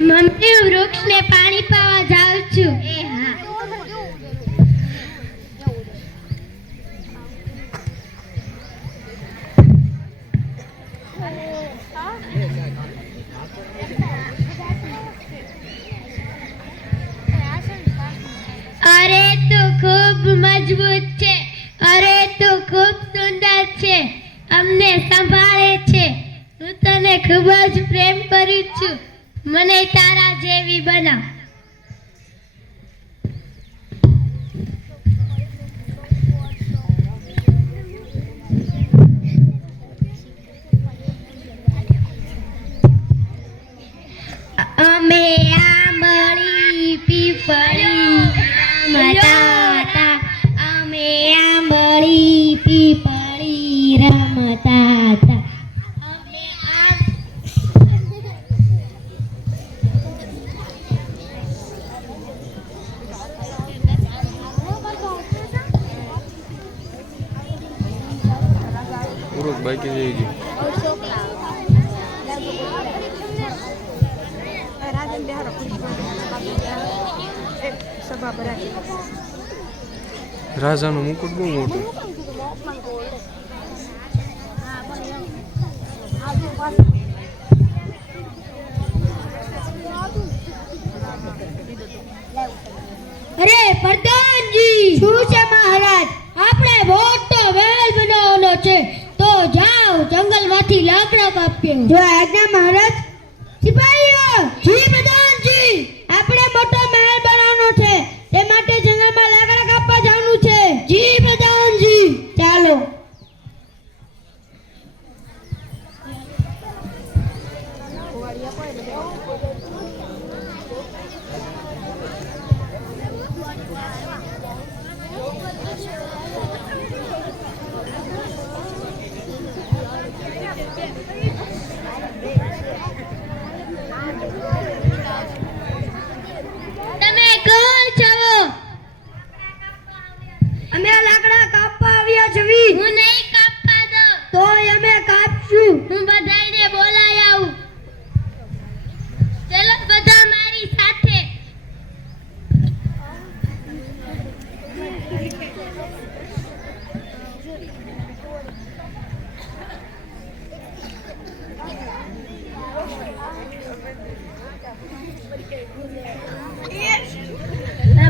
Mummy હું વૃક્ષને પાણી પાવા જાઉં છું. એ હા. અરે તું ખૂબ મજબૂત છે. અરે તું ખૂબ સુંદર છે. અમને સંભાળે છે. હું તને ખૂબ જ પ્રેમ કરું છું. મને તારા જેવી બનાવ. અમે આંબળી પીપળી રમતા હતા. અમે આંબળી પીપળી રમતા હતા. પૂરો બાકી જઈ ગયું. રાજાનું મુકુટ બહુ મોટું. અરે પ્રધાનજી, શું છે મહારાજ? આપણે મોટો મહેલ બનાવવાનો છે, તો જાઓ જંગલમાંથી લાકડા કાપીએ. જો આજ્ઞા મહારાજ. સિપાહીઓ, જી પ્રધાનજી, આપણે મોટો મહેલ બનાવવાનો છે, તે માટે જંગલમાં લાકડા કાપવા જવાનું છે. જી પ્રધાનજી. ચાલો. તમે કોણ છો? અમે લાકડા કાપવા આવ્યા છીએ. હું નહીં કાપવા દઉં. તોય અમે કાપશું. હું બધાને બોલાવી આવું. ચલો બધા મારી સાથે.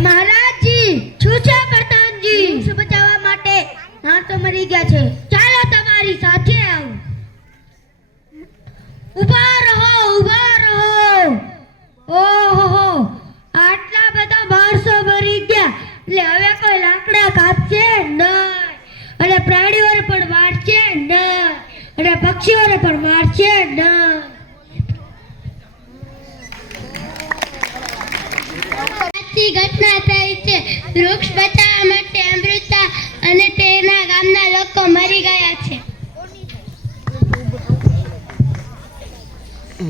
મહારાજજી, શું છે પ્રધાનજી? શું બચાવવા માટે હા તો મરી ગયા છે. ચાલો તમારી સાથે આવું. ઊભા રહો, ઊભા રહો. ઓહો, આટલા બધા માણસો મરી ગયા, એટલે હવે કોઈ લાકડા કાપશે નહીં, અને પ્રાણીઓને પણ મારશે નહીં, અને પક્ષીઓને પણ મારશે નહીં. ઘટના થઈ છે. વૃક્ષ બચાવવા માટે અમૃતા અને તેના ગામના લોકો મરી ગયા છે.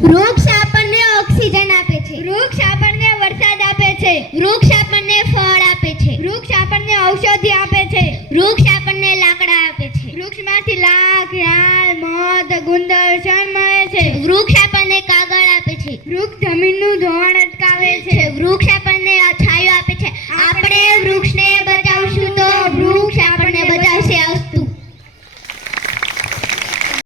વૃક્ષ આપણને ઓક્સિજન આપે છે. વૃક્ષ આપણને વરસાદ આપે છે. વૃક્ષ આપણને ફળ આપે છે. વૃક્ષ આપણને ઔષધિ આપે છે. વૃક્ષ આપણને લાકડા આપે છે. વૃક્ષમાંથી લાખ, યાળ, મધ, ગુંદર, શણ મળે છે. વૃક્ષ આપણને કાગળ આપે છે. વૃક્ષ જમીનનું ધોવાણ અટકાવે છે. વૃક્ષ આપણને છાયો આપે છે. આપણે વૃક્ષને